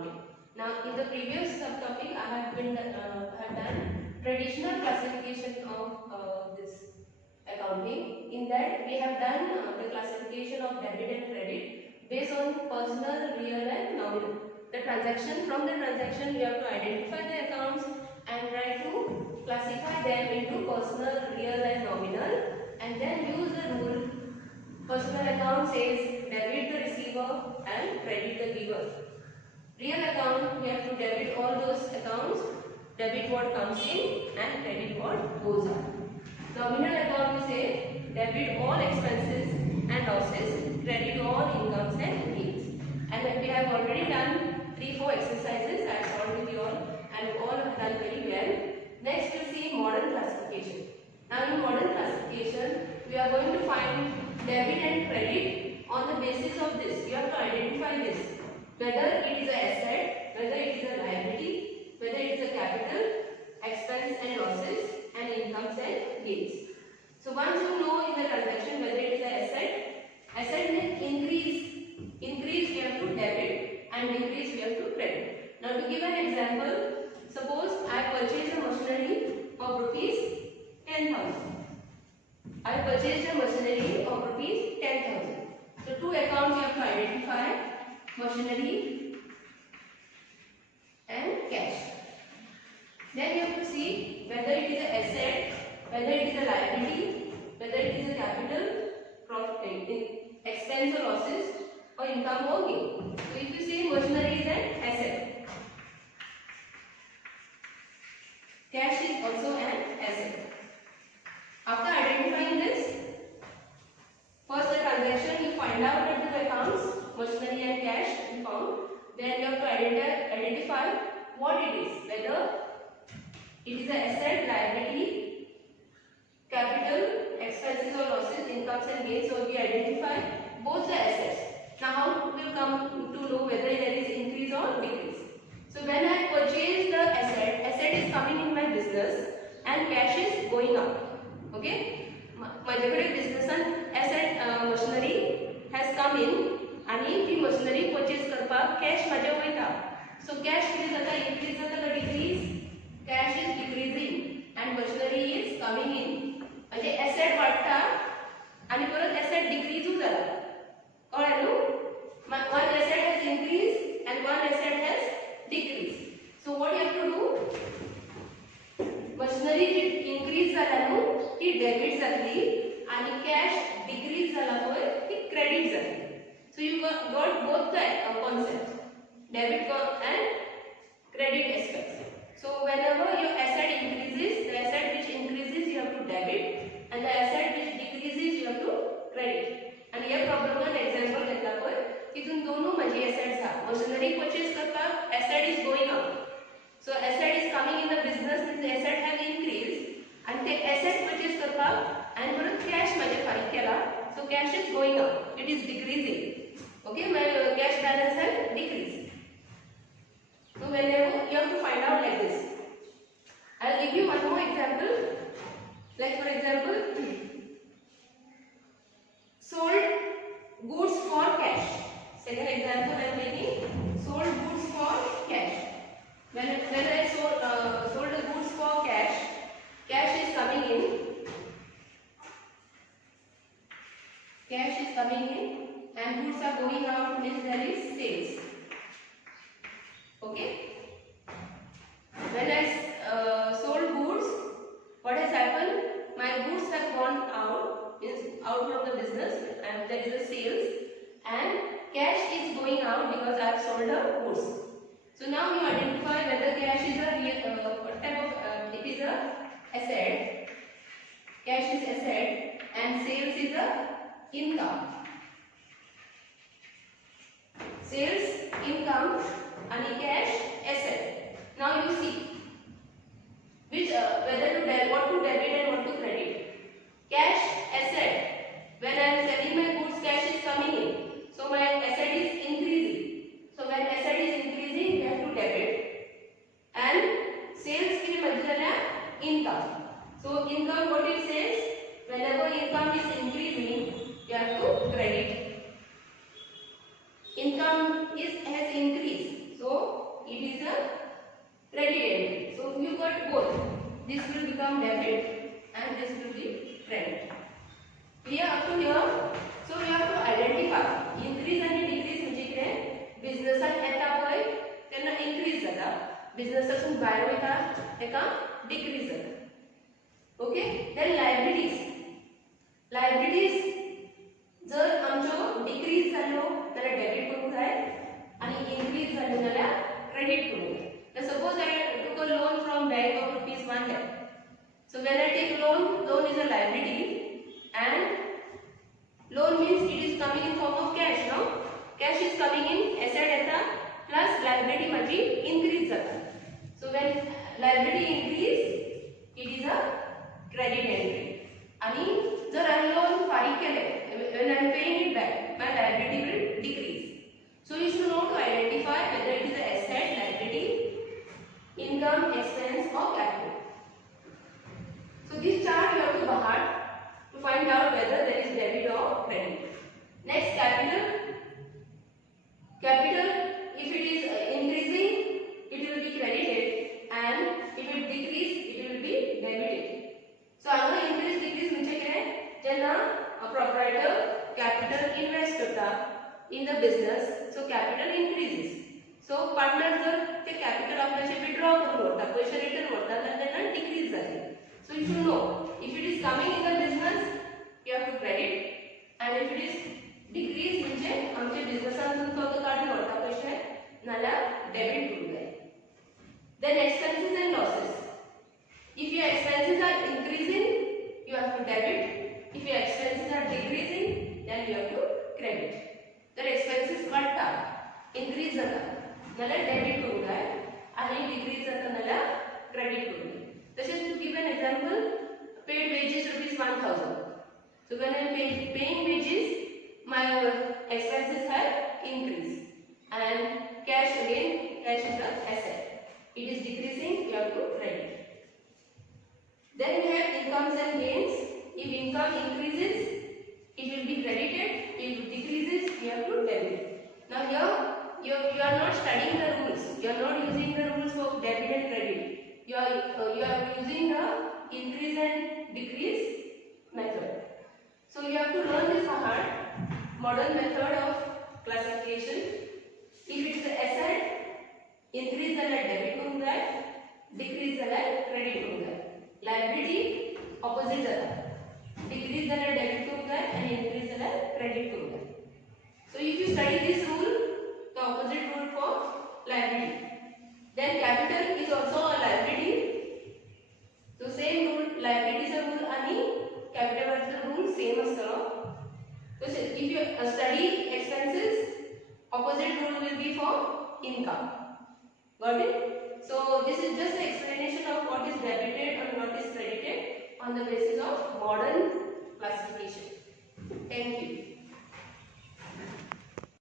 accounting. Now, in the previous subtopic, I have done traditional classification of this accounting. In that, we have done the classification of debit and credit based on personal, real, and nominal. The transaction, from the transaction, we have to identify the accounts and try to classify them into personal, real, and nominal, and then use the rule. Personal account says debit the receiver and credit the giver. Real account, we have to debit all those accounts, debit what comes in and credit what goes out. Nominal account, we say debit all expenses and losses, credit all incomes and gains. And we have already done 3-4 exercises. I solved with you all and all have done very well. Next, we'll see modern classification. Now, in modern classification, we are going to find debit and credit on the basis of this. You have to identify this, whether it is an asset, whether it is a liability, whether it is a capital, expense and losses, and incomes and gains. So once you know in the transaction whether it is an asset means increase we have to debit and decrease we have to credit. Now, to give an example, suppose I purchase a machinery of rupees 10,000. I purchased a machinery of rupees 10,000. So, two accounts you have to identify: machinery and cash. Then you have to see whether it is an asset, whether it is a liability, whether it is a capital, profit, expense or losses, or income or gain. So, if you say machinery is an asset, cash is also an asset. After identifying this, first the transaction you find out at the accounts, machinery and cash you found. Then you have to identify what it is, whether it is an asset, liability, capital, expenses or losses, incomes and gains. So we identify both the assets. Now, how will come to know whether there is increase or decrease? So when I purchase the asset is coming in my business and cash is going out. Okay, माझ्याकडे बिझनेसान asset machinery has come इन आणि ती machinery purchase करपाक cash माझ्या वयता. सो cash कितें जाता, increase जाता काय decrease? Cash is decreasing and machinery is coming in. म्हणजे एसेट वाडटा आणि परत एसेट डिक्रीजू जाला. कळ्ळें न्हू? One asset has increase and one asset has decrease. So what you have to do? Machinery जी इनक्रीज जाला न्हू ती डेबिट जातली आणि कॅश डिक्रीज जाला पळय ती क्रेडिट जातली. So you got both the concept, debit and credit aspects. So whenever your asset increases, the asset which increases you have to debit and the asset which decreases you have to credit. आणि या प्रॉब्लेमान example घेतला पळय तितून दोनू माझी assets हा. Machinery purchase करपाक asset is going up. So asset is coming in the business, the asset have increased and the asset purchase करपाक and परत cash माझे फारीक केला. So cash is going up, it is decreasing. Okay, my cash balance has decreased. So whenever you have to find out like this. I'll give you one more example. Like for example, sold goods for cash. Second example I am taking, sold goods for cash. When I sold the goods for cash, cash is coming in. Cash is coming in and goods are going out, means there is sales. Okay. When I sold goods, what has happened? My goods have gone out, means out from the business, and there is a sales, and cash is going out because I have sold the goods. So now you identify whether cash is a type of it is a asset. Cash is asset and sales is a income. Sales, income, and cash, asset. Now you see which whether to what to debit and what to credit. Cash, asset. When I am selling my goods, cash is coming in. So my asset is increasing. So when asset is increasing, we have to debit. And sales की मध्य income. So income, what it says, whenever income is increasing, you have to credit. Income has increased. So will become debit and this will be credit. Clear up to here? So we have to identify increase and decrease म्हणजे कितें बिझनेसाक येता पळय तेन्ना increase जाता बिझनेसासून भायर वयता तेका decrease जाता. ओके देन लायबिलिटीज जर आमचो डिक्रीज जालो जाल्यार डेबिट करूंक जाय आणि इनक्रीज जालो जाल्यार क्रेडिट करूंक जाय. Now suppose I took a loan from bank of rupees 1 lakh. So when I take loan is a liability and loan means it is coming in form of cash. Now cash is coming in asset येता plus liability माझी increase जाता. So when liability increase it is a credit entry. आणि जर I loan फारीक केले when I am paying it back my liability will decrease. So you should know to identify whether it is an asset, liability, income, expense or capital. So this chart you have to by heart to find out whether there is debit or credit. Next, capital if it is increasing it will be credited and if it decrease it will be debited. So हांगा increase decrease म्हणजे कितें जेन्ना proprietor capital invest करता in the business so capital increases. So partner जर ते capital आपल्याचे withdraw करून वरता पैसे return वरता तेन्ना decrease जाते. So you should know if it is coming in the business you have to credit and if it is decrease म्हणजे आमच्या बिझनेसांतून तो काढून वरता पैसे नाल्यार डेबिट करूंक जाय. Then expenses and losses. If your expenses are increasing you have to debit. If your expenses are decreasing then you have to credit. तर expenses वाढता increase जाता नाल्यार डेबिट करूंक जाय आणि डिक्रीज जाता नाल्यार क्रेडिट करूंक जाय. तशेंच to give an example paid wages ₹1000. So when I am paying wages my expenses have increased and cash is an asset. It is decreasing you have to credit. Then we have incomes and gains. If income increases it will be credited, if it decreases you have to debit. Now here you are not studying the rules. You are not using the rules for debit and credit. You are using the increase and decrease method. So you have to learn this by heart. Modern method of classification. If it is an asset, increase जाल्यार debit करूंक जाय, decrease जाल्यार credit करूंक जाय. Liability opposite जाता. Decrease जाल्यार debit करूंक जाय and increase जाल्यार credit करूंक जाय. So if you study this rule the opposite rule for liability. Then capital is also a liability. So same rule, liability is a rule आणि capital is a rule same असतो. So if you study expenses, opposite rule will be for income. Got it? So this is just an explanation of what is debited and what is